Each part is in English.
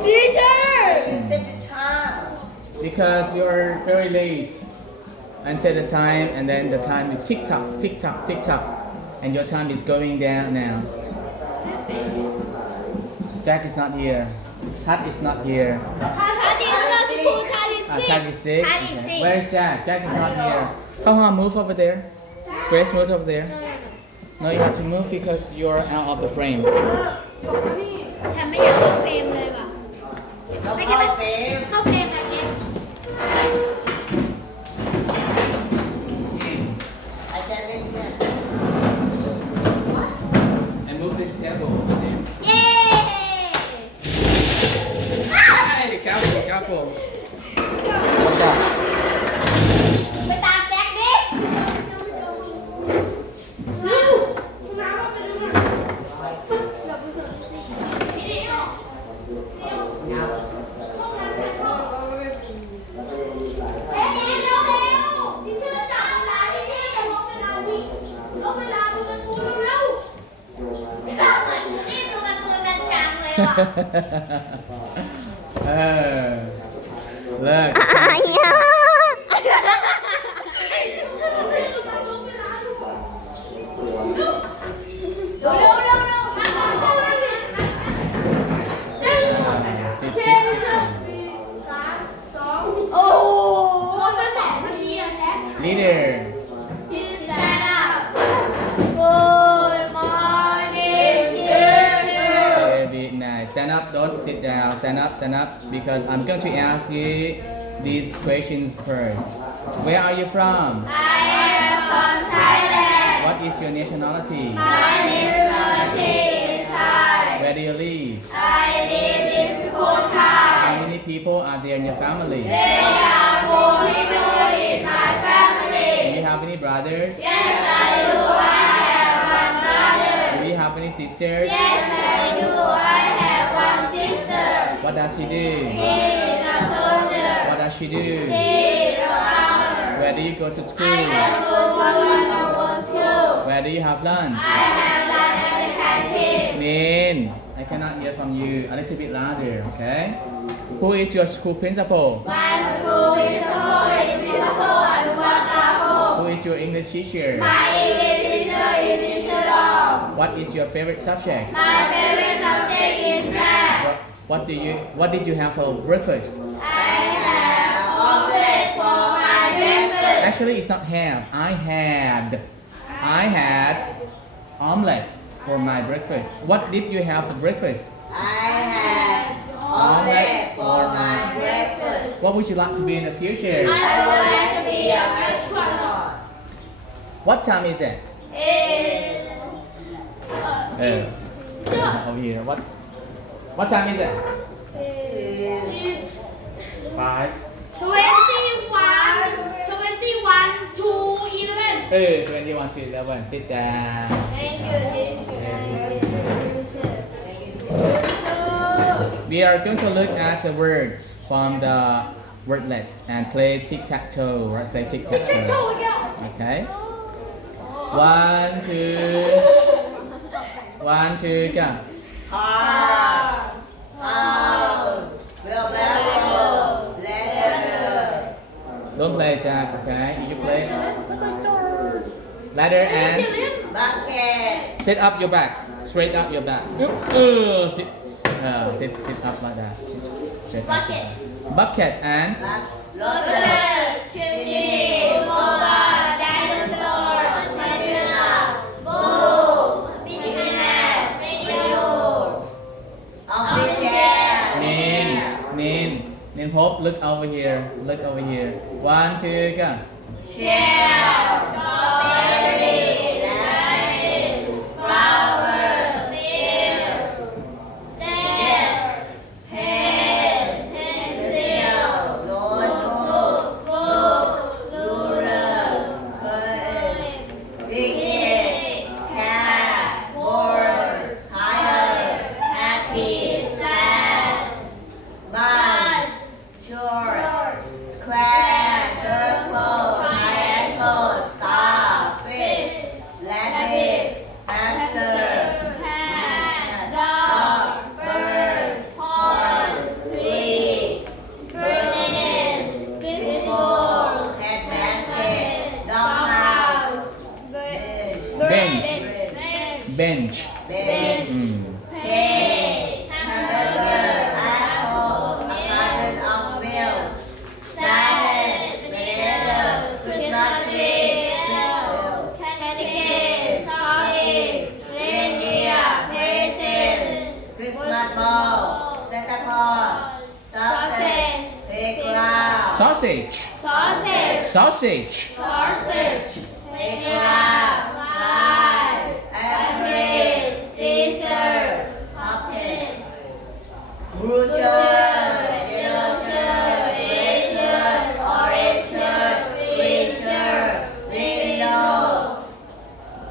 Teacher. You set the time. Because you are very late until the time, and then the time is tick tock, tick tock, tick tock, and your time is going down now. Jack is not here. Kat is not here. Kat is not school. Kat is sick. Kat is sick. Kat is Okay. sick. Where is Jack? Jack is not here. Come on, move over there. Grace, move over there. No, you have to move because you're out of the frame. ฉันไม่อยากเข้าเฟรมเลยว่ะ Don't ไม่ใช่ call fame. เข้าเฟรมแบบนี้ I can't make that. And move this table over there. เย้ Hey, careful, careful. Watch out. ไปตามแจ็คดิ เลิก โอ้โหลงไป2 นาทีอะแจ็ค Leader. Stand up. Good morning, teacher. Very nice. Stand up. Don't sit down. Stand up. Stand up. Because I'm going to ask you these questions first. Where are you from? I am from Thailand. What is your nationality? My nationality is Thai. Where do you live? I live in school Thai. How many people are there in your family? There are 4 people in my Do family. you have any brothers? Yes, I do. I have 1 brother. Do you have any sisters? Yes, I do. I have 1 sister. What does she do? He is a soldier. What does she do? She is a farmer. Where do you go to school? I go to one school. Where do you have lunch? I have lunch at the canteen. Min, I cannot hear from you. A little bit louder, okay? Who is your school principal? My school principal is Principal Anubakapo. Who is your English teacher? My English teacher is Teacher Dom. What is your favorite subject? My favorite subject is math. What did you have for breakfast? I have omelette for my breakfast. Actually, it's not have. I had omelette for my breakfast. What did you have for breakfast? I had omelette for my breakfast. What would you like to be in the future? I would like to be a astronaut. What time is it? It's Over here. What time is it? 5. 21 to 11. 21 to 11. Sit down. Thank you, teacher. We are going to look at the words from the word list and play tic-tac-toe, right? Play tic-tac-toe. Okay? 1, 2, go. Heart, house, wheelbarrow, letter. Don't play, Jack, okay? You play. Ladder and Bucket, sit up your back. Straight up your back. Sit up like that. Straight up. Bucket. Bucket and Lotus, chimney, mobile, dinosaur, antenna, bull, mini-net, radio. official. Nin Hope, look over here. 1, 2, go. Shell, strawberry, lemons, flowers, milk, desk, pen, pencil, Notebook, book, ruler, curtain, picnic, cat, board, tire, happy, sad, bus, short, square, circle, triangle, sausage, sausage, sausage, sausage, telegraph, fly, airplane, scissor, puppet, brochure, yellow shirt, red shirt, orange shirt, green shirt, window,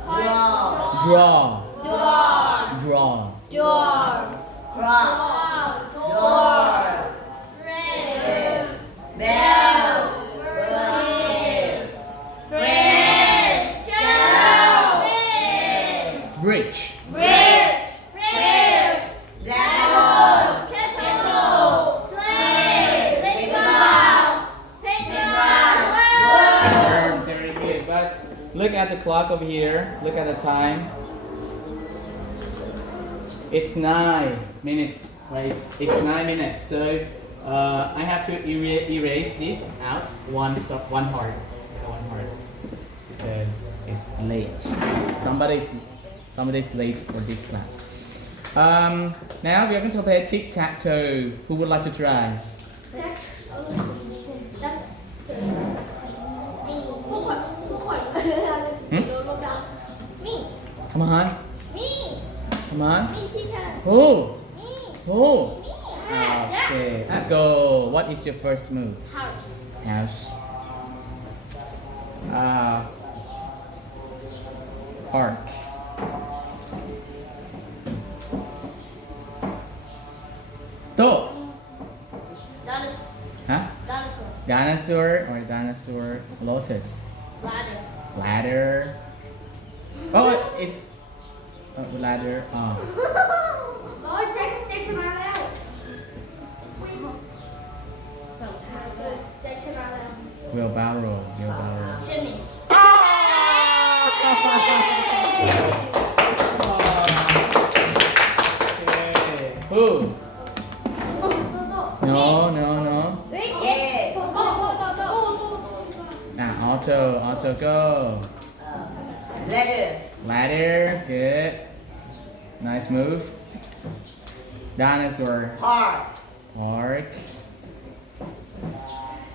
draw, draw, door, draw, door, clock, door, bell, birthday, friend, show, bridge, bridge, blackboard, kettle, sleigh, playground, very good. But look at the clock over here. Look at the time. It's 9 minutes, right? It's 9 minutes. So I have to erase this out one part, because it's late. Somebody's late for this class. Now we are going to play tic-tac-toe. Who would like to try? Me, Come on, me, come on. me, teacher, Who? me, Who? me, Okay, go. What is your first move? house, House. Park. Toe. dinosaur, Huh? dinosaur, Dinosaur or dinosaur lotus. ladder, Ladder. Oh, it's ladder. Oh. โอ้ยแจ็คชนะแล้วแจ็คชนะแล้ว Wheelbarrow. Wheelbarrow. เช่นนี้ Okay. Who? No. เฮ้ย เอ๊ะ โต้Auto. Go. letter, Ladder. Good. Nice move. Dinosaur. park, Park.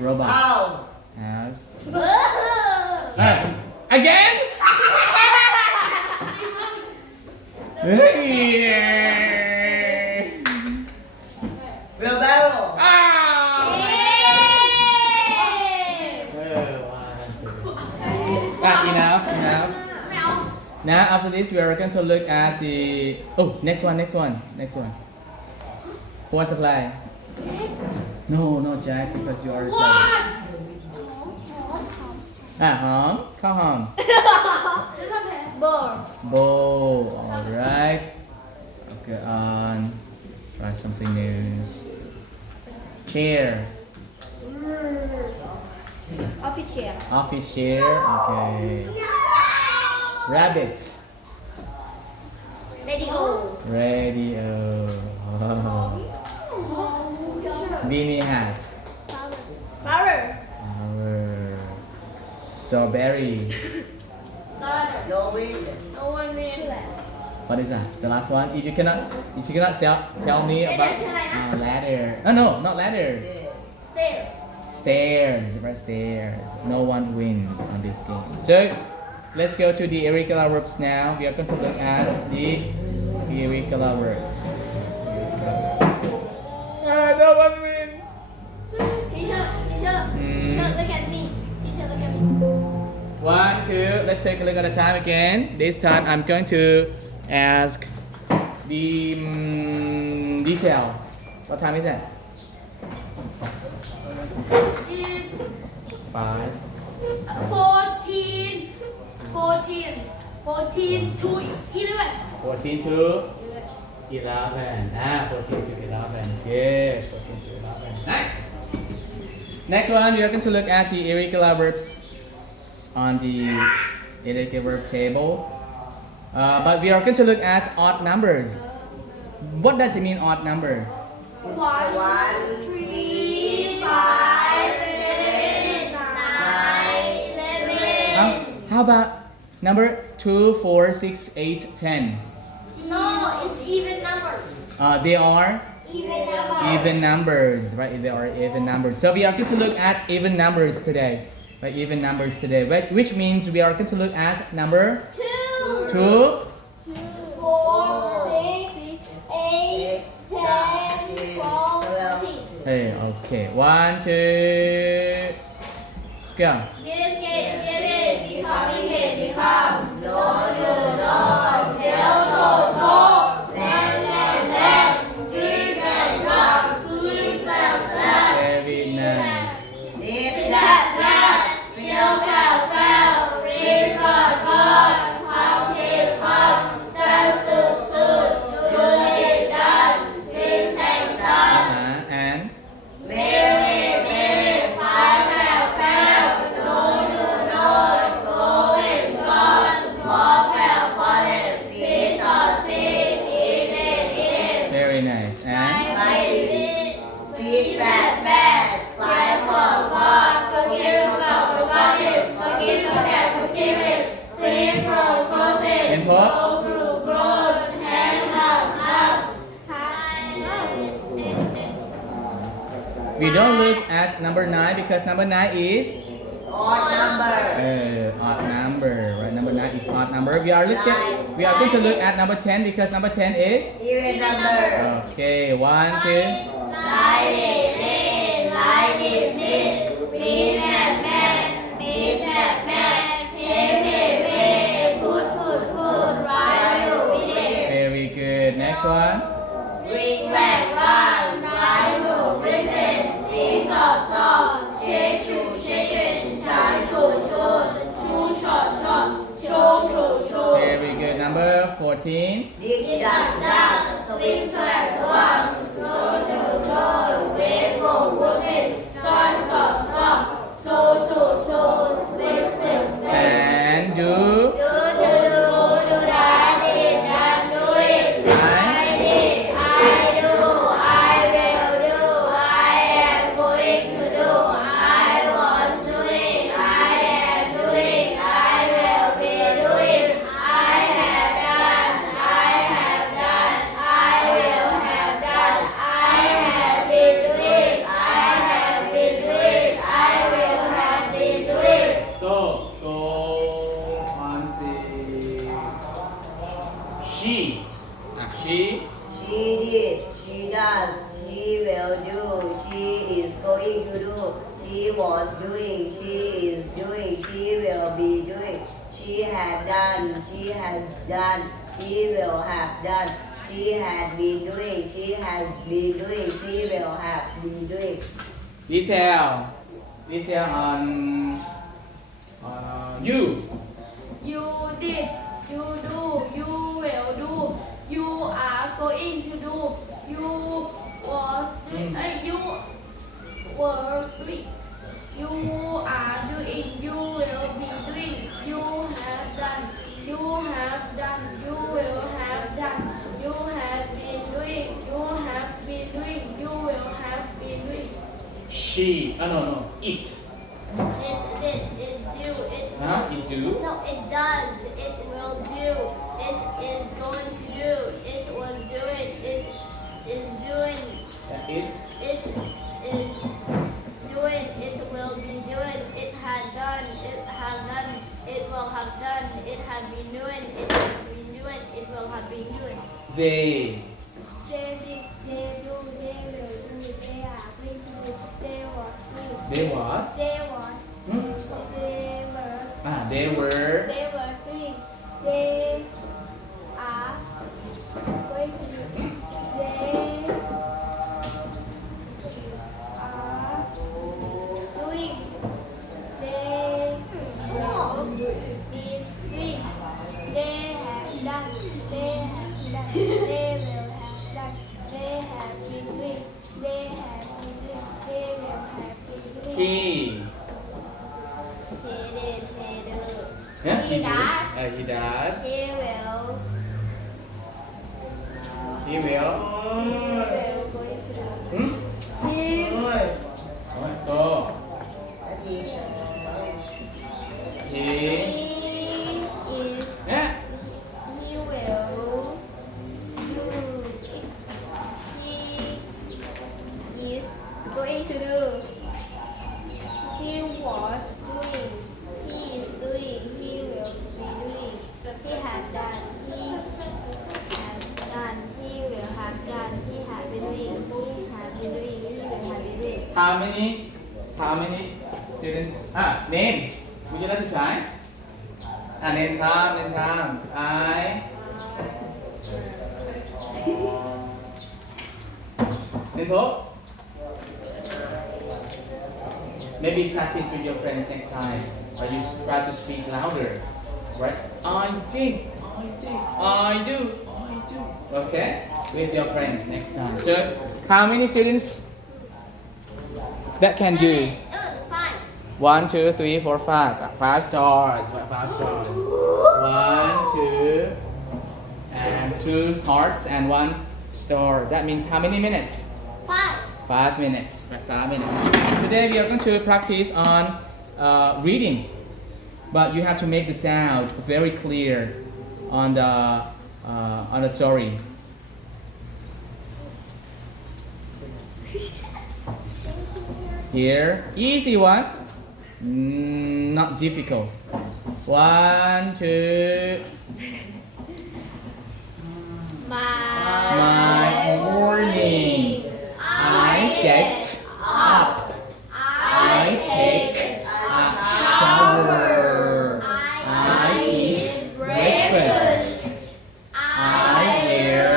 Robot. house, House. เออ Again? wheelbarrow, Enough. Now after this we are going to look at the next one. Who wants to play? No, not Jack, because you already played. Home. Come home. เบอร์ Bowl. Alright. Okay, on. Try something new. Chair. ออฟฟิเชียล Office chair. Okay. Rabbit. เรดิโอ Radio. Oh. Beanie hat. ฟลาวเวอร์ Flower. Strawberry. no wind, โอวันเรียนแหละ What is that? The last one? If you cannot tell me about ladder. Oh no, not ladder. สเตอร์ Stairs. Right, stairs. No one wins on this game. So let's go to the irregular verbs now. We are going to look at the irregular verbs. No one wins. teacher look at me teacher look at me 1, 2, let's take a look at the time again. This time I'm going to ask the diesel. What time is it? is 5. 14 to 11 14 to 11. 14 to 11. Good. 14 to 11. Nice. Next one, we are going to look at the irregular verbs on the irregular verb table. But we are going to look at odd numbers. What does it mean, odd number? 1 1, 3, 5, 7, 9, 11. How about number 2, 4, 6, 8, 10? no it's even numbers They are even numbers, right? They are even numbers. So we are going to look at even numbers today, right? Even numbers today, which means we are going to look at number 2, 2, 4, 6, 8, 10, 12, 13. hey, okay, 1, 2, go. Give, become, become. No, tell, talk. Let, read, run. Sleep, slap. Very nice. Lift that Feel, fell. Read, run. Come. Stand, stood. Do it, done. Sing, sang, sung. And Very, fell. No, go, it's gone. Fallen. Seesaw, sing, eat it. very nice. And feedback bad. Forgive, forgot, forgive it. Clean from frozen. Input. Grown, hand, up. We don't look at number 9 because number 9 is Odd number. odd number, right? Number 9 is odd number. We are going to look at number 10 because number 10 is Even number. okay. 1, 2. Light it, beat that man, pay, put, right, beat it. Very good. Next one. Bring back run. Rival present. Seesaw, saw, shake, shake, shine, show. Very good. Number 14. Dig dug. Swing, swag, go, wave, go, working, stop, so, space. And do. Do that, do it. I did, I do, I will do, I am going to do, I was doing, I am doing, I will be doing, I have done, I will have done, I have been doing, I have been doing, I will have been doing. Go. She. She. She did. She does. She will do. She is going to do. She was doing. She is doing. She will be doing. She had done. She has done. She will have done. She had been doing. She has been doing. She will have been doing. Listen on you. You did, you do, you will do, you are going to do, you were doing, you were doing, you are doing, you will be doing, you have done, you have done, you will have done, you have been doing, you have been doing, you will have been doing. She. No. It. It did, it do, it Huh? will. It do. No, it does. It will do. It is going to do. It was doing. It is doing. It. It is doing. It will be doing. It had done. It have done. It will have done. It had been doing. It had been doing. It will have been doing. They. They did. They do. They will do. They are going to do. They was doing. They was. They was. Hmm? They were. They were. They were doing. They are going to do. They are doing. They will be doing. They have done. They have done. They will have done. They have been doing. They have been doing. They will have been doing. He. Yeah, He does. He does. He will. He will. He will going to do. Hmm? He Alright, go. He. is. Yeah. He will do it. He going to do. He was doing. He is doing. He will be doing. He had done. He had done. He will have done. He had been doing. He had been doing. He will have been doing. How many students? Name. Would you like to try? Name time. Name Bob? Maybe practice with your friends next time. Or you try to speak louder. Right? I do. Okay? With your friends next time. So, how many students that can do? 5. 1, 2, 3, 4, 5. 5 stars. 5 stars. 1, 2, and 2 hearts and 1 star. That means how many minutes? 5. 5 minutes. 5 minutes. Today we are going to practice on reading, but you have to make the sound very clear on the story. Here, easy one, not difficult. 1, 2. My morning. I get up. I take a shower. I eat breakfast. I wear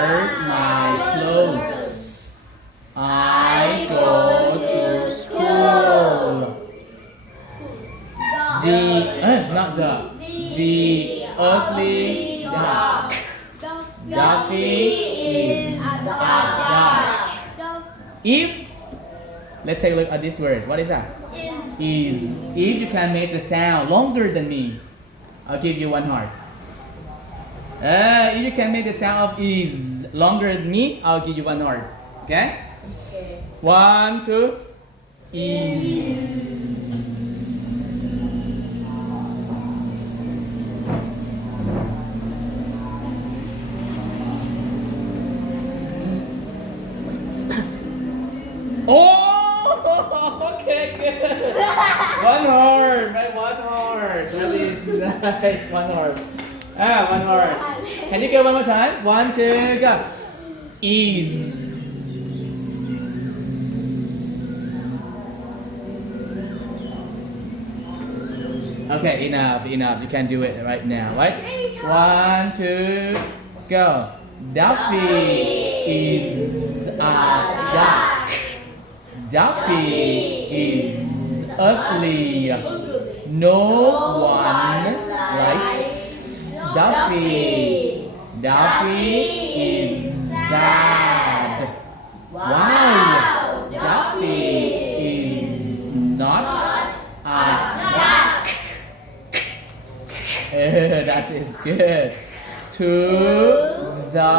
my clothes. I go to school. The ugly duck. Duffy is a duck. If, let's take a look at this word. What is that? Is. If you can make the sound longer than me, I'll give you 1 heart. If you can make the sound of is longer than me, I'll give you 1 heart. Okay? 1, 2. Is. Oh, okay, good. 1 heart, right? 1 heart. That is nice. 1 heart. 1 heart. Can you go one more time? 1, 2, go. Is. Okay, enough. You can do it right now, right? 1, 2, go. Duffy is a duck. Duffy is ugly. No one likes Duffy. Duffy is sad. Wow! Duffy is not a duck. That is good. To the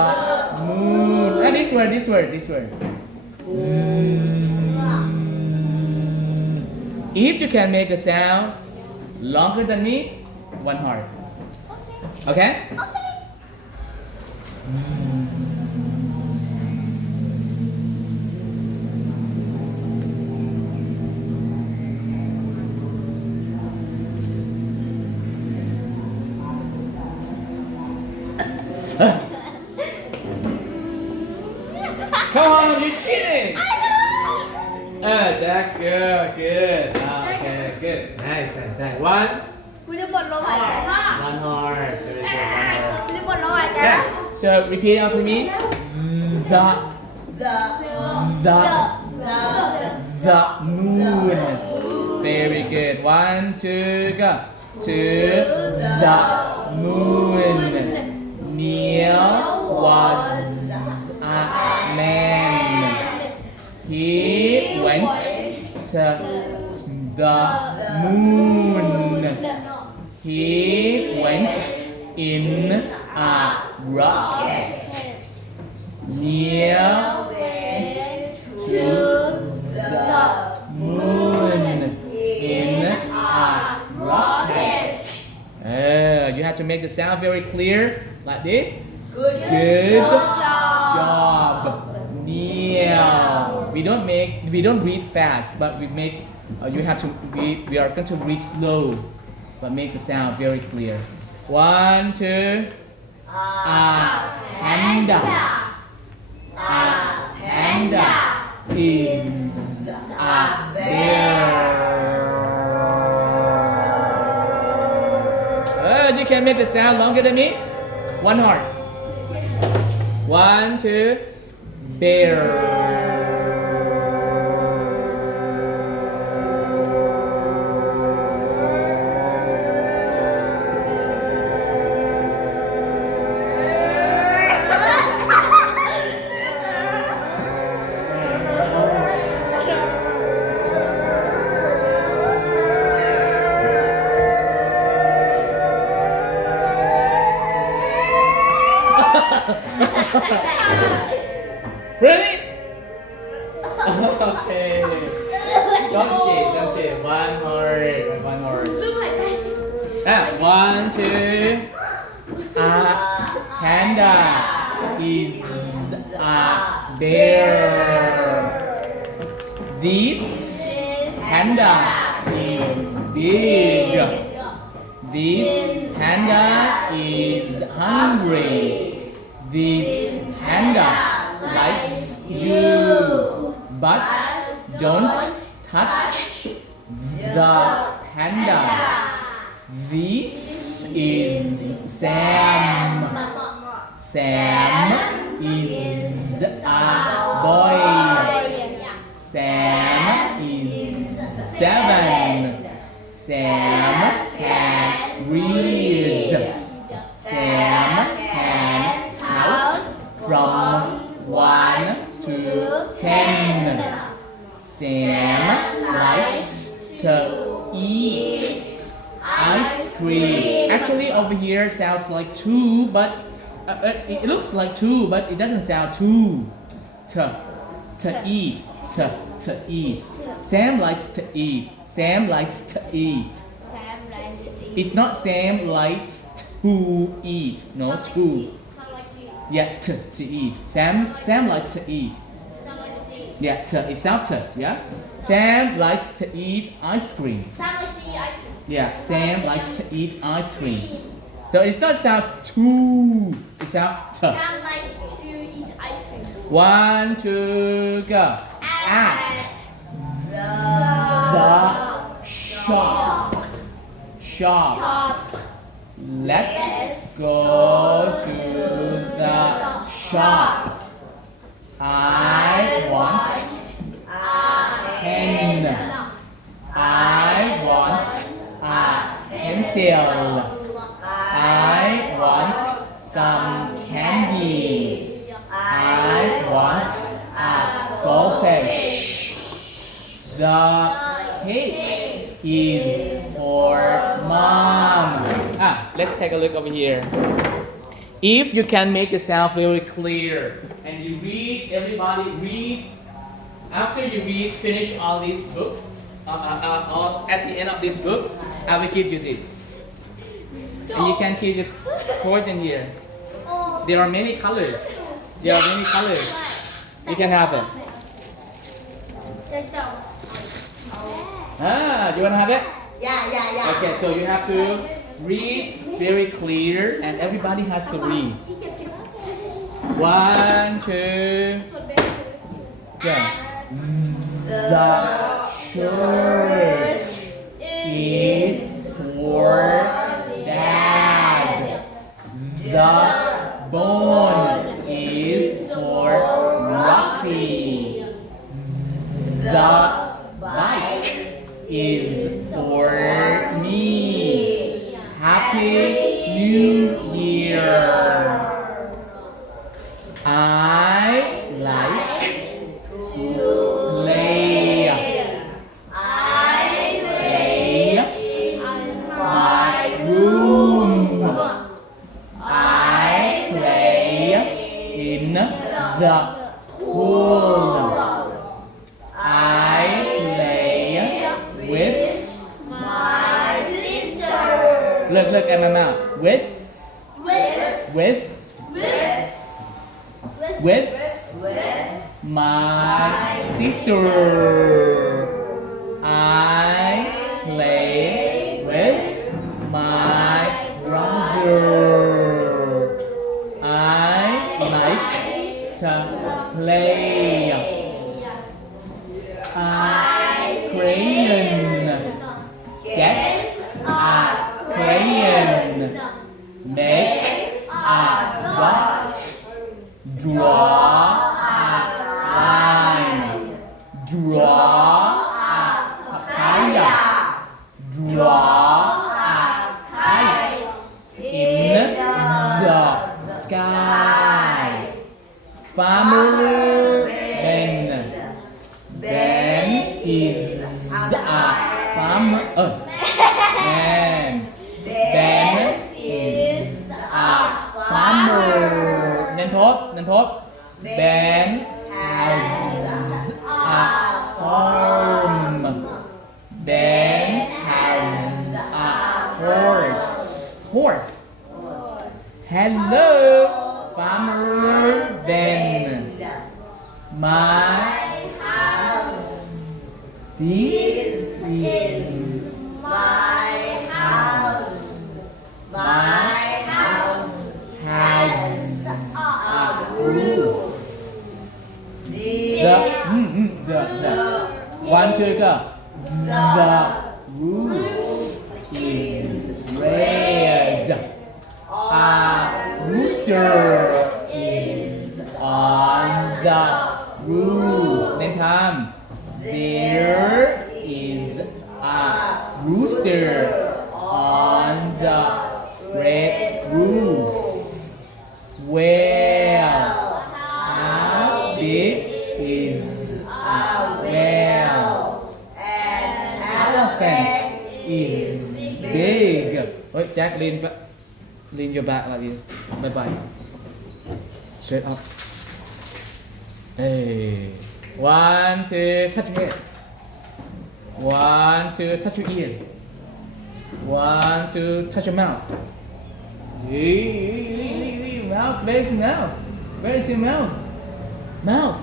moon. And this word. If you can make the sound longer than me, 1 heart. Okay? Come on, you're cheating! Jack, good. Okay, good. Nice. 1. กูจะบดลมหายใจมาก 1 heart. Very good. 1 heart. กูจะบดลมหายใจ Yeah. So repeat after me. The moon. Very good. 1, 2, go. To the moon. Neil was a man. He went to the moon. He went in a rocket. Neil went to the moon in a rocket. You have to make the sound very clear, like this. Good job, Neil. we don't read fast, but we make you have to we are going to read slow, but make the sound very clear. 1, 2. A panda. A panda is a bear. You can make the sound longer than me. One heart. 1, 2. Bear. Really? Okay. Don't shake. One more. ลืมหายใจ 1, 2. A panda is a bear. This panda is big. This panda is hungry. This panda likes you, but don't touch the panda. This is Sam. Sam is a boy. Sam is 7. Sam can read. Sam can count from 1 to 10. Sam likes to eat ice cream. Actually, over here sounds like 2, but it looks like 2, but it doesn't sound 2. To eat. To eat. Sam likes to eat. Sam likes to eat. It's not Sam likes to eat. No, to. Yeah, to eat. Sam likes to eat. Yeah, it sounds to. Yeah. Sam likes to eat ice cream. Yeah, Sam likes to eat ice cream. So it's not sound to. It sound to. Sam likes to eat ice cream. 1, 2, go. At the shop. Let's go to the shop. I want a pen. I want a pencil. I want some candy. I want a goldfish. The cake is for mom. Let's take a look over here. If you can make the sound very clear and you read, everybody read. After you read, finish all this book. At the end of this book, I will give you this. And you can keep it cord in here. There are many colors. You can have it. You want to have it? Yeah. Okay, so you have to read very clear and everybody has to read. 1, 2, go. The shirt is for Dad. The bone is for Roxy. The bike is for me. Happy New Year. I like to play. I play in my room. I play in the pool. I play with my sister. Look at my mouth. With my sister. I play with my brother. I like to play. A crayon. Get a crayon. Make a dot. Draw a line. Draw a papaya. Draw a kite in the sky. Farmer Ben. Ben is a farmer. Man. Ben is a farmer. เน้นทบ Ben has a farm. Ben has a horse. Hello, Farmer Ben. My house. This is my house. my house has a roof. The one, two, go. The roof is red. A rooster is on the roof. Then come. There is a rooster on the red roof. Well, how big is a whale? An Elephant is big. Wait, Jack, lean your back like this. Bye bye. Straight up. Hey. 1, 2, touch your head. 1, 2, touch your ears. 1, 2, touch your mouth. Mouth, where is your mouth? Where is your mouth? Mouth.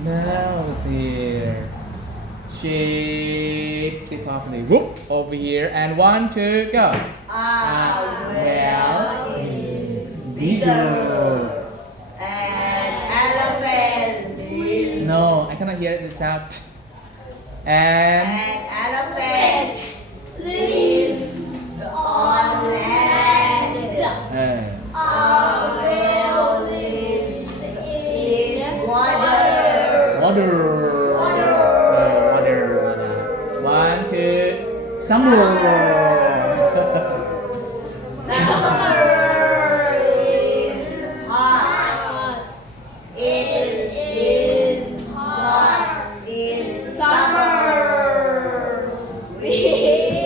Mouth here. Shape it properly. Whoop, over here. And 1, 2, go. Well is bigger. An elephant is No, I cannot hear the sound. And An elephant lives on land. A whale lives in water. water. Water. Water. 1, 2, summer. Summer is hot. It is hot in summer. We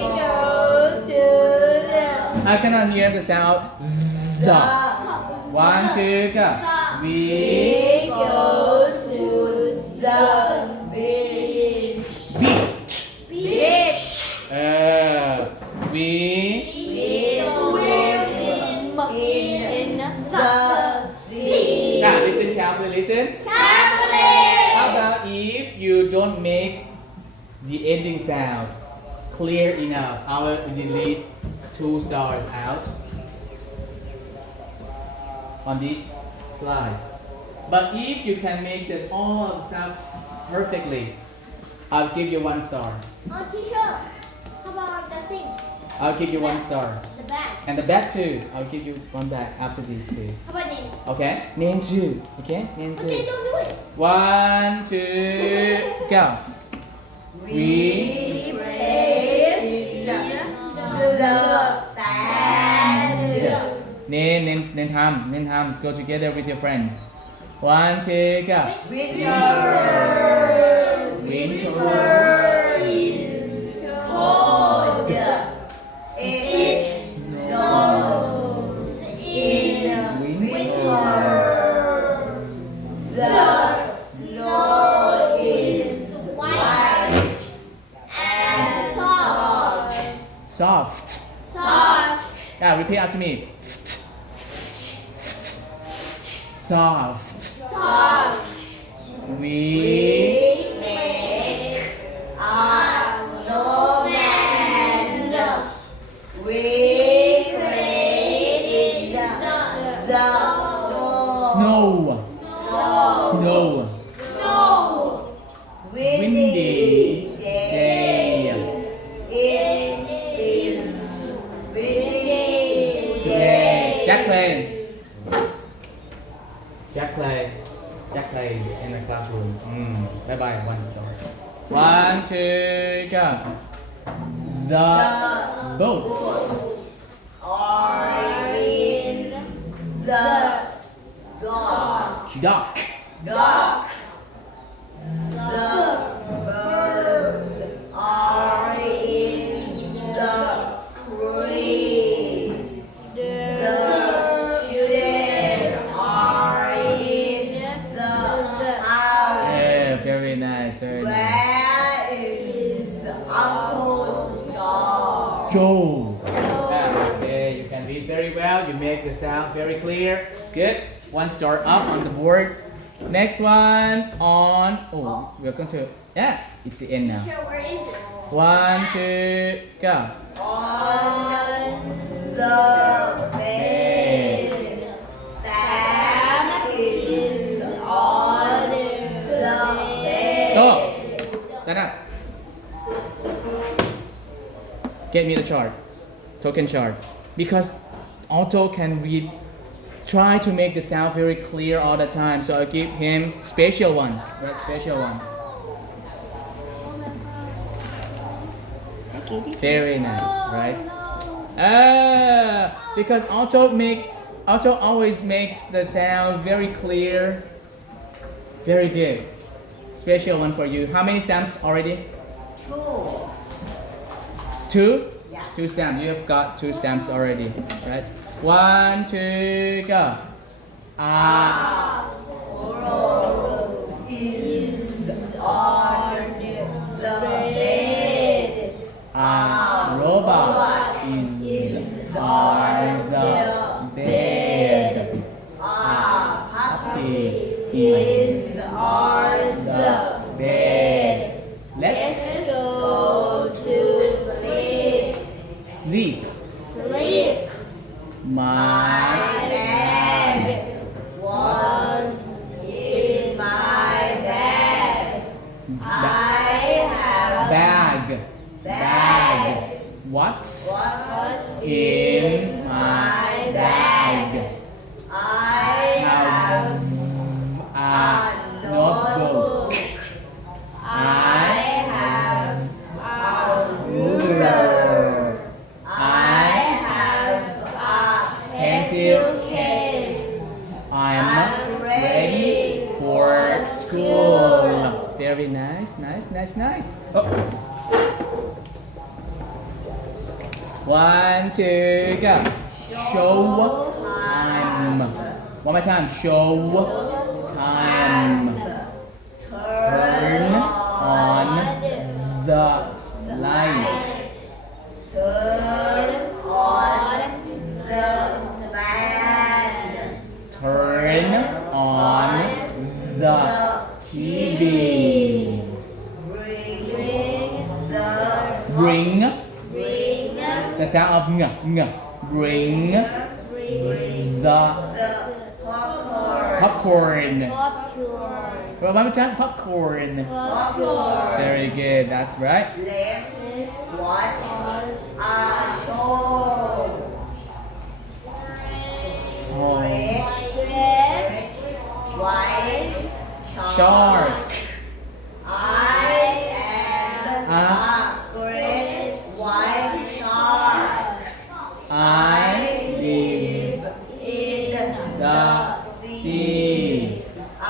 go to I cannot hear the sound. The. 1, 2, go. We go to the beach. Beach. We We swim in the sea. Now listen carefully, listen. Carefully. How about if you don't make the ending sound clear enough? I will delete 2 stars out on this slide. But if you can make them all sound perfectly, I'll give you 1 star. Oh, teacher, how about the thing? I'll give you 1 star. The bag. And the back too. I'll give you 1 back after these 2. How about name? Okay? Name 2. Okay? Name 2. Okay, don't do it. 1, 2, go. We play in the sand. Then time. Go together with your friends. 1, 2, go. Winter is cold. It snows in winter. The snow is white and Soft. Soft. Yeah, repeat after me. Soft. Soft. We windy day. It is windy Today. Jack play. Jack plays in the classroom. Bye bye. One star. 1, 2, go. The boats are in the dock. dock. The birds are in the tree. The children are in the house. Yeah, very nice. Very nice. Where is Uncle George? Joe. Okay, you can read very well. You make the sound very clear. Good. 1 star up on the board. Next one on. Oh, we're going to. Yeah, it's the end now. Teacher, where is it? 1, 2, go. On the bed. Sam is on the bed. Go. Stand up. Get me the chart. Token chart. Because Otto can read. Try to make the sound very clear all the time. So I give him special one. Right, special one. Very nice, right? Because Otto always makes the sound very clear. Very good. Special one for you. How many stamps already? 2? Yeah. 2 stamps. You have got 2 stamps already, right? 1, 2, go. Is on the bed. Robot is on the bed. Puppy is On the bed. Let's go to sleep. sleep. My Bag was in my bag. I have bag. What's in my bag? I have A notebook. I have a ruler. I have a pencil case. I'm ready for school. Very nice. Oh. 1, 2, go. Show time. One more time. Show time. Turn on the light. Turn on the fan. Turn on the TV. Bring the sound of ng. Bring the popcorn. One more time. Popcorn. Very good. That's right. Let's watch a show. Oh. White Shark. I am a great white shark. I live In the sea. I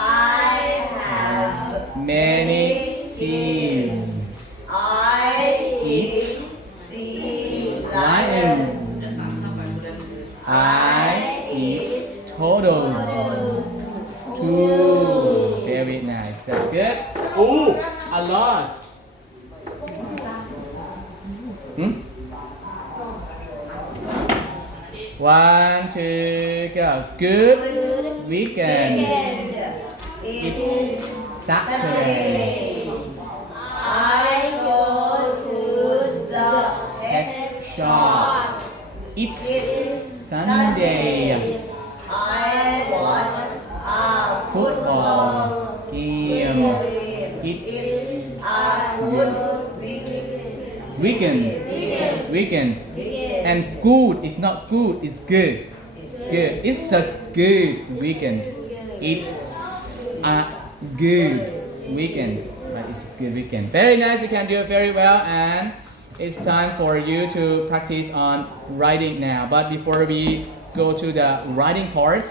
have Many teeth. I Eat sea lions. I eat turtles. 2. Very nice. That's good. Oh, a lot. One, two, go. Good weekend. It's Saturday. I go to the Pet shop. It's Sunday. I watch a Football game. It's a weekend. Weekend. And good is not good, it's good. Good. It's a good weekend. It's a good weekend. Right? It's a good weekend. Very nice. You can do it very well. And it's time for you to practice on writing now. But before we go to the writing part,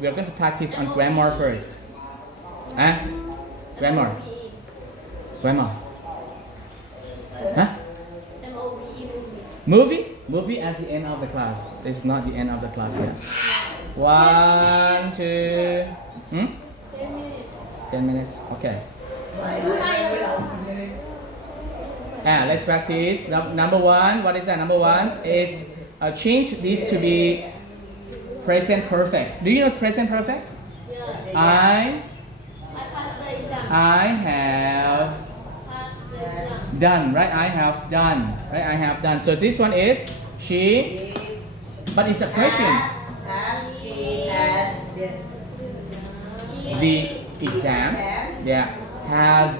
we are going to practice on grammar first. Huh? Grammar. Grammar. Huh? Movie? Movie at the end of the class. This is not the end of the class yet. 1, 2, 10 minutes. Okay. Let's practice. Number 1. What is that? Number 1. It's change this to be present perfect. Do you know present perfect? I have done, right? I have done, right? I have done. So this one is she, but it's a question. The exam, yeah, has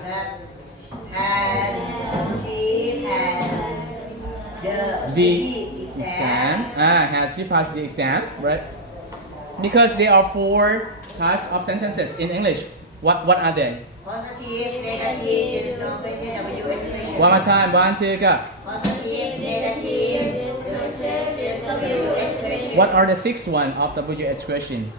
the exam. Has she passed the exam, right? Because there are 4 types of sentences in English. What are they? Positive, negative, no question, W expression. One more time. 1, 2, go. Positive, negative, W expression. What are the 6 one of W expression?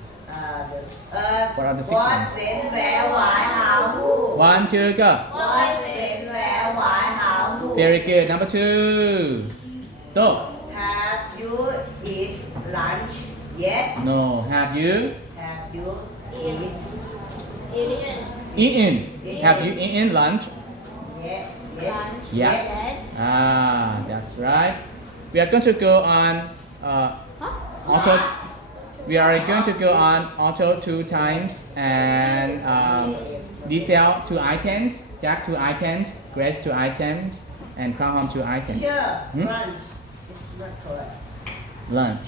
What are the 6 What, ones? when, where, why, how, who. 1, 2, go. What, when, where, why, how, who. Very good. Number 2. Go. Have you eat lunch yet? No. Have you Have you eaten? Have you eaten lunch? Yes. Yes. Yet. That's right. We are going to go on auto. We are going to go on auto 2 times and detail 2 items, Jack 2 items, Grace 2 items, and Kaham 2 items. Sure. Lunch. It's not correct. Lunch.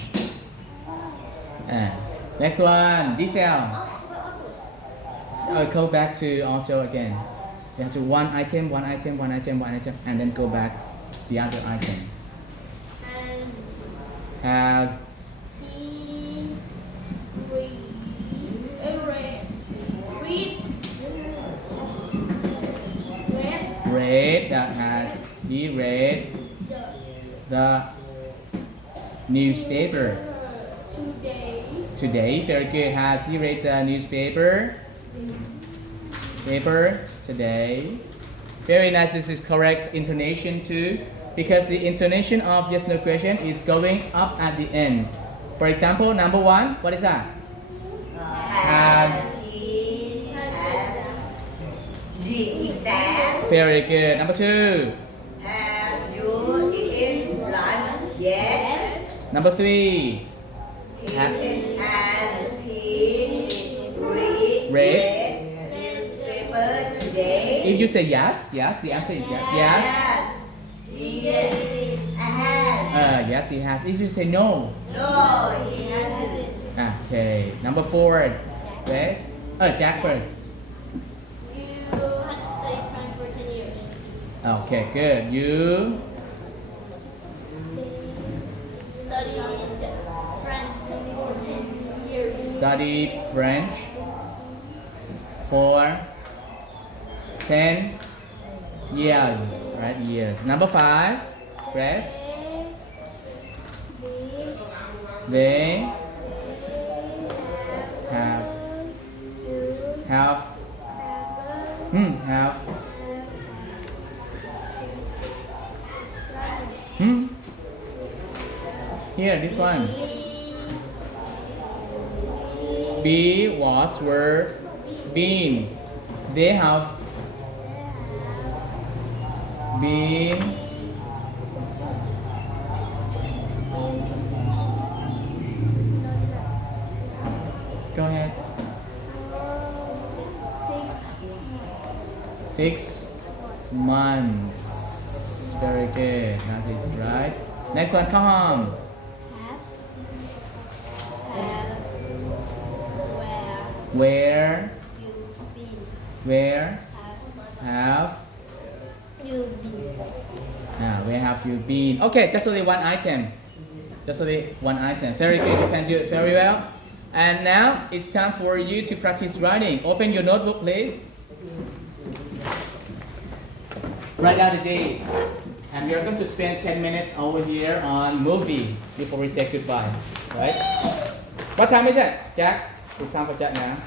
Next one, detail. Go back to auto again. You have to one item, and then go back the other item. Has read, that has he read the newspaper today. Very good. Has he read the newspaper today? Very nice. This is correct intonation too, because the intonation of yes no question is going up at the end. For example, number 1, what is that? Has the exam. Very good. Number 2. Have you eaten lunch yet? Number 3. Has he read newspaper today? If you say yes, the answer is yes. Yes. He has. Yes, he has. If you say no. No, he hasn't. Okay. Number 4. Yes. Jack first. You had to study French for 10 years. Okay, good. You Studied French for 10 studied French years. for 10 years, right? Years. Number 5, Grace. They have here, this one. Be, was, were, been. They have been go ahead. 6 months. Very good. That is right. Next one, come on. Where have you where have you been? Okay, just only one item. Just only one item. Very good. You can do it very well. And now it's time for you to practice writing. Open your notebook, please. Write down the date. And we are going to spend 10 minutes over here on movie before we say goodbye. Right? What time is it, Jack? It's time for Jack now.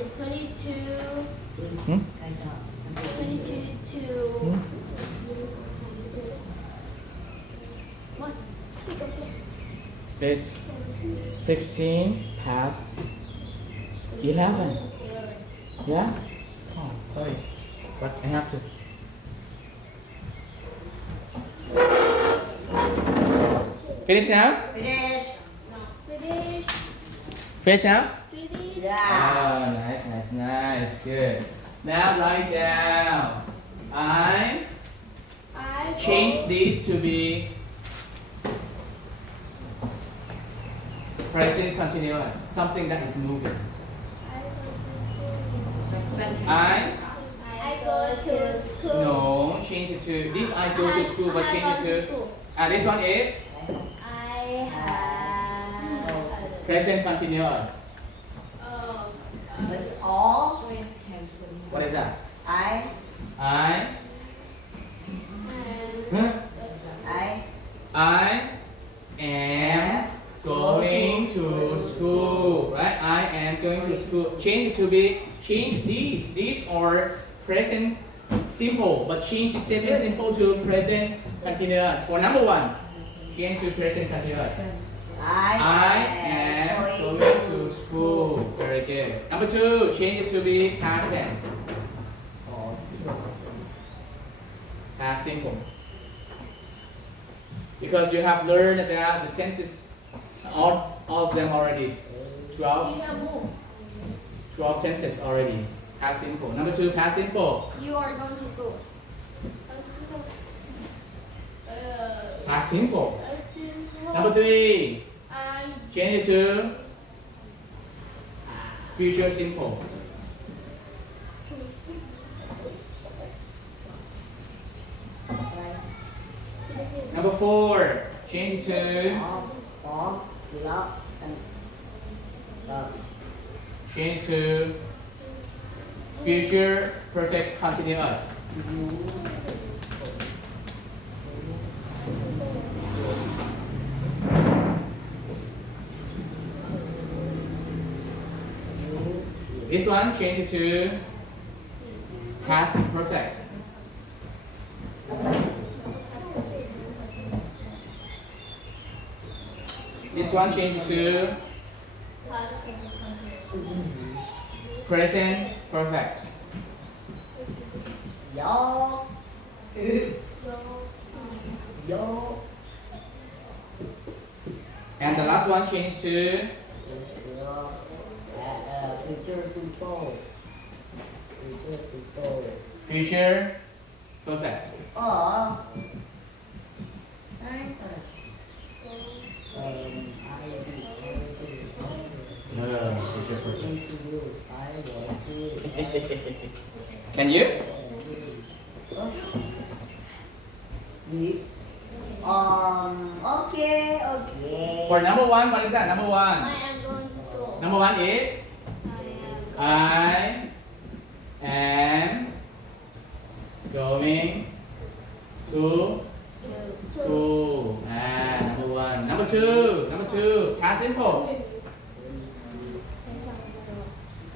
It's 22. Hmm? 22 to. What? Okay. It's 16 past 11. Yeah? Oh, sorry. But I have to. Finish now? Finish. Finish. Finish now? Finish. Yeah. Oh, nice. Good. Now write down. I I change this to be present continuous. Something that is moving. I go to school. no, change it to this. I go to school, but change it to. And this one is I have. present continuous. That's all. What is that? I. I. Huh? I. I am going to school, right? I am going to school. Change it to be change these. These are present simple, but change present simple to present continuous. For number one, change to present continuous. I am going to school. Very good. Number two, change it to be past tense. Past simple. Because you have learned about the tenses, all of them already. 12 tenses already. Past simple. Number two, past simple. You are going to school. Past simple. Number three, I change it to future simple. Number four, change it to change to future perfect continuous. This one, change it to past perfect. This one, change it to present perfect. Yo. And the last one, change to Future simple. Future simple. future perfect. Or Future perfect. I was Can you? Okay. For number one, what is that? Number one. I am going to school. Number one is I am going to school. Number one. Number two, past simple.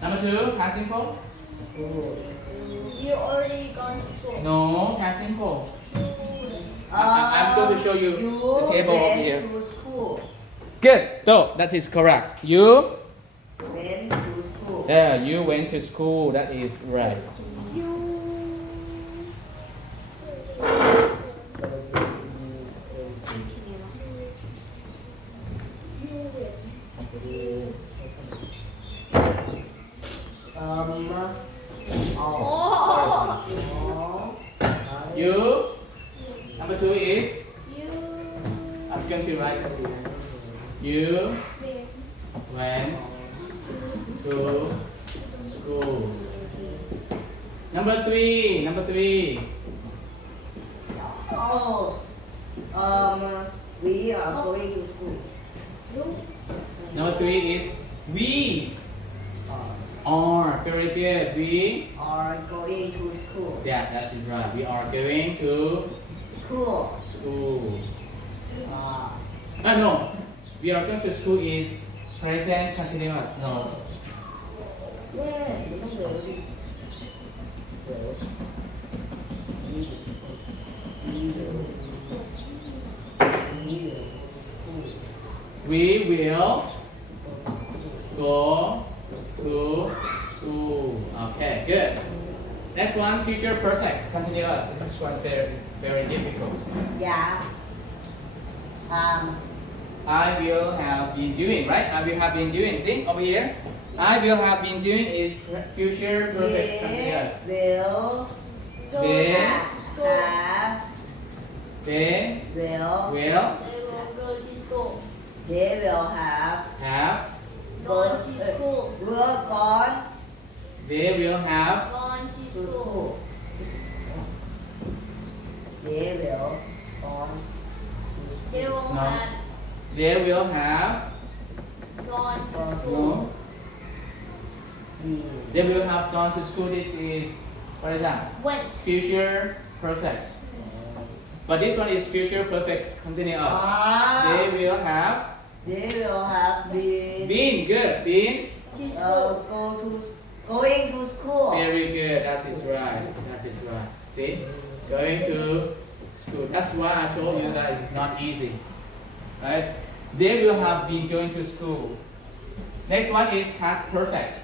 Number two, past simple. You already gone to school. No, past simple. I'm going to show you the table over here. To school. Good. So that is correct. You, Went to school. you went to school. That is right. Oh. You. Number two is going to write it here. You went to school. Number three. Oh, we are going to school. Number three is we are. Very good. We Are going to school. Yeah, that's it right. We are going to School. school. Ah, No. We are going to school is present continuous. No. yeah, you don't know. We will go to school. Okay, good. Next one, future perfect continuous. This one very difficult. Yeah. I will have been doing, right? I will have been doing. See over here. I will have been doing is future perfect continuous. Will Go They to school. have They will will They will go to school. they will have have. Gone to school. will gone They will have. Gone to to school. school. They will gone They will No. have They will have. gone to to school. school. They will have gone to school. This is what is that? Went. Future perfect. But this one is future perfect continuous. Ah, They will have they will have been. Good. Been. To school. going to school. Very good. That is right. That is right. See, going to school. That's why I told you that it's not easy, right? They will have been going to school. Next one is past perfect.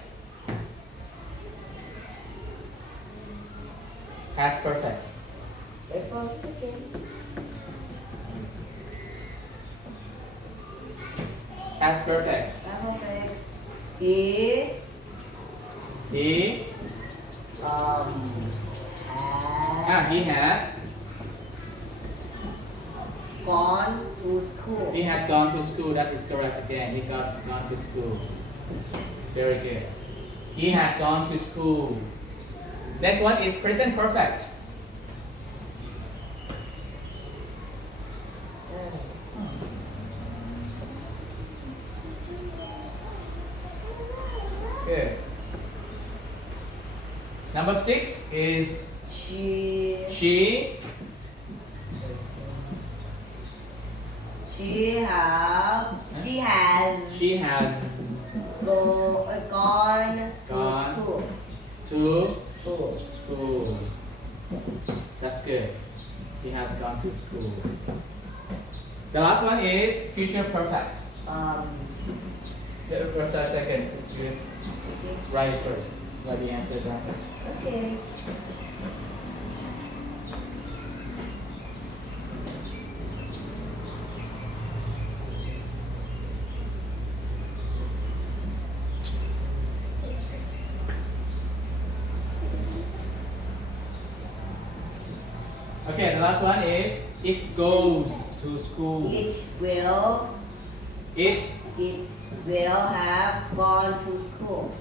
Past perfect. Past perfect. Perfect. He he had gone to school. he had gone to school. That is correct again. He got gone to school. Very good. He had gone to school. Next one is present perfect. Good. Number 6 is She she has gone to Gone. school. to School. school. That's good. He has gone to school. The last one is future perfect. First or second. You write it first. Write the answer down first. Okay. Okay, the last one is it goes to school. It will It have gone to school.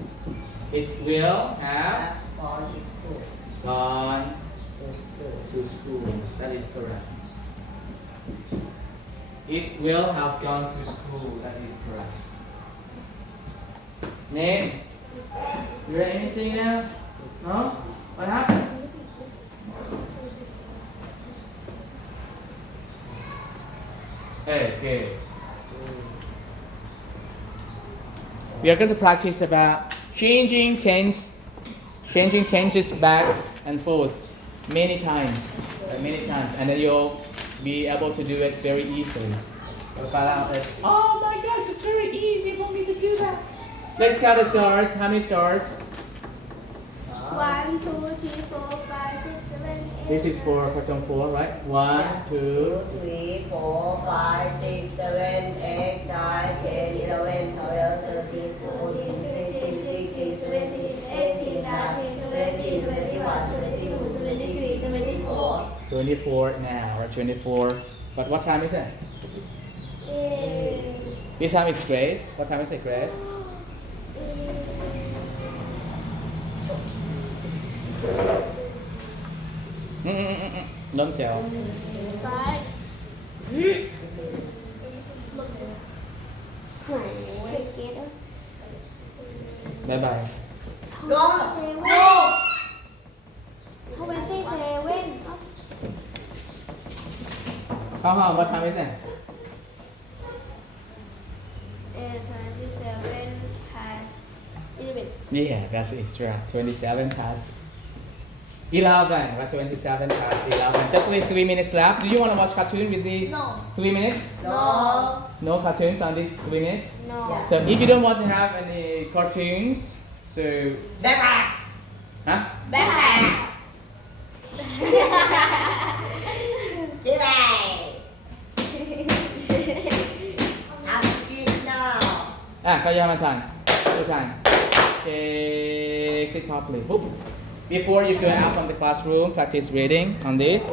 will have Have gone to school. gone To school. to school. That is correct. It will have gone to school. That is correct. Name. You read anything now? No? What happened? Hey, good. We are going to practice about changing tenses back and forth many times, and then you'll be able to do it very easily. You'll find out that, oh my gosh, it's very easy for me to do that. Let's count the stars. How many stars? 1, 2, 3, 4, 5, 6, 7, 8. This is for pattern 4, right? 1, 2, 3, 4, 5, 6, 7, 8, 9, 10, 11, 12, 13, 14, 15, 16, 17, 18, 19, 20, 21, 22, 23, 24. 24 now, right? 24. But what time is it? This time it's Grace. What time is it, Grace? Don't tell. Cái. Bye bye. No. Come on, what time is it? 27 past 11. Yeah, that's extra. 27 past 11. What 27 past 11? Just only 3 minutes left. Do you want to watch cartoon with these No. 3 minutes? No. No cartoons on these 3 minutes? No. Yeah. So if you don't want to have any cartoons, so Backpack. huh? Backpack. Chị này. Học gì nào? Call your time. Your time. Okay, sit properly. Whoop. Before you go out from the classroom, practice reading on this.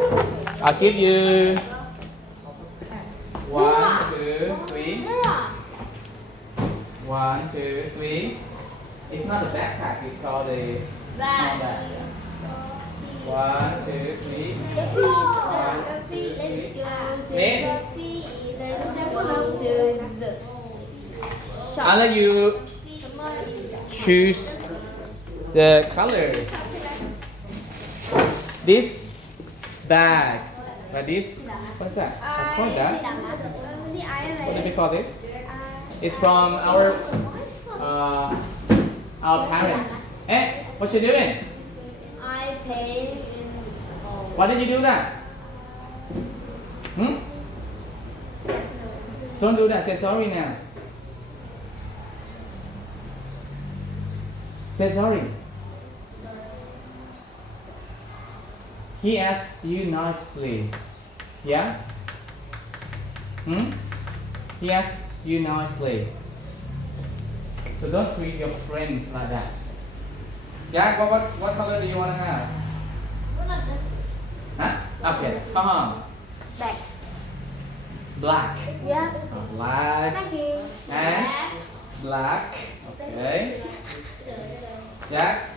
I'll give you 1, 2, 3. 1, 2, 3. It's not a backpack. It's called a small bag. 1, 2, 3. Let's go to Mate. Let's go to the shop. I'll let you choose the colors. This bag, like this. What's that? I call that. What do we call this? It's from our parents. Hey, what you doing? I pay in Why did you do that? Hmm? Don't do that. Say sorry now. Say sorry. He asked you nicely. Yeah? Hmm? He asked you nicely. So don't treat your friends like that. Jack, what color do you want to have? Huh? Okay, come on. back. Black. Yes. Black Thank you. and black. Okay. Jack.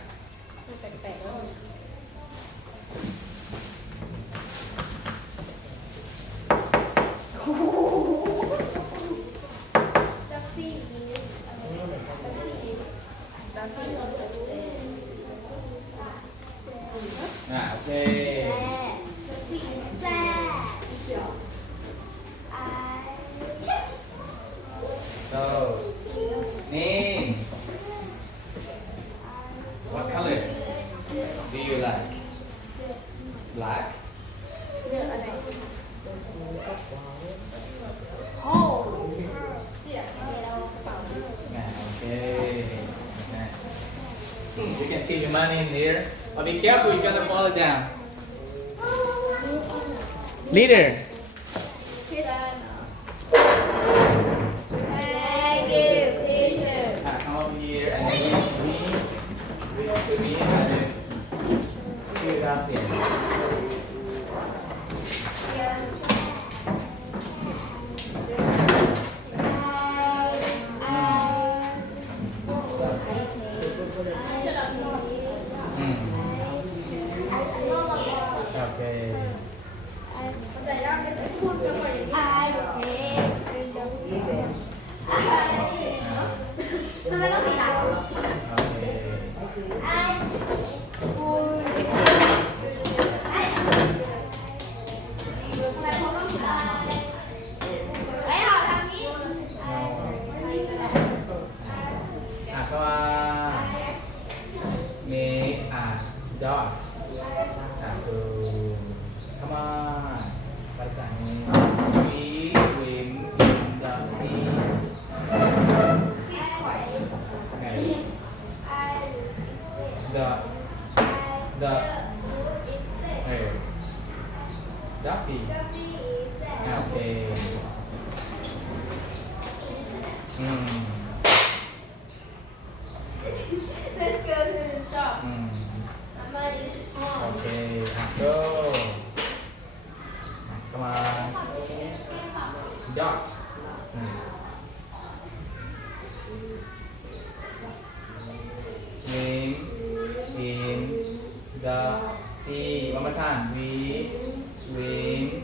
Okay. So, name. What color do you like? Black. Okay. You can keep your money in here. But be careful, you're gonna fall down. Leader. Thank you, teacher. Come over here and read to me and then read it out here. Okay. Come on. Make a dot. Come on. What is that mean? We swim in the sea. Okay. Hey. Duffy. Okay. Let's go to the shop. Mama is home. Okay. Go. Come on. Dot. the sea. One more time. We swim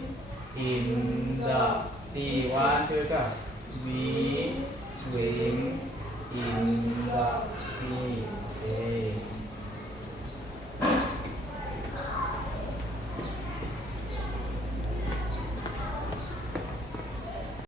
in the sea. 1, 2, go. We swim in the sea.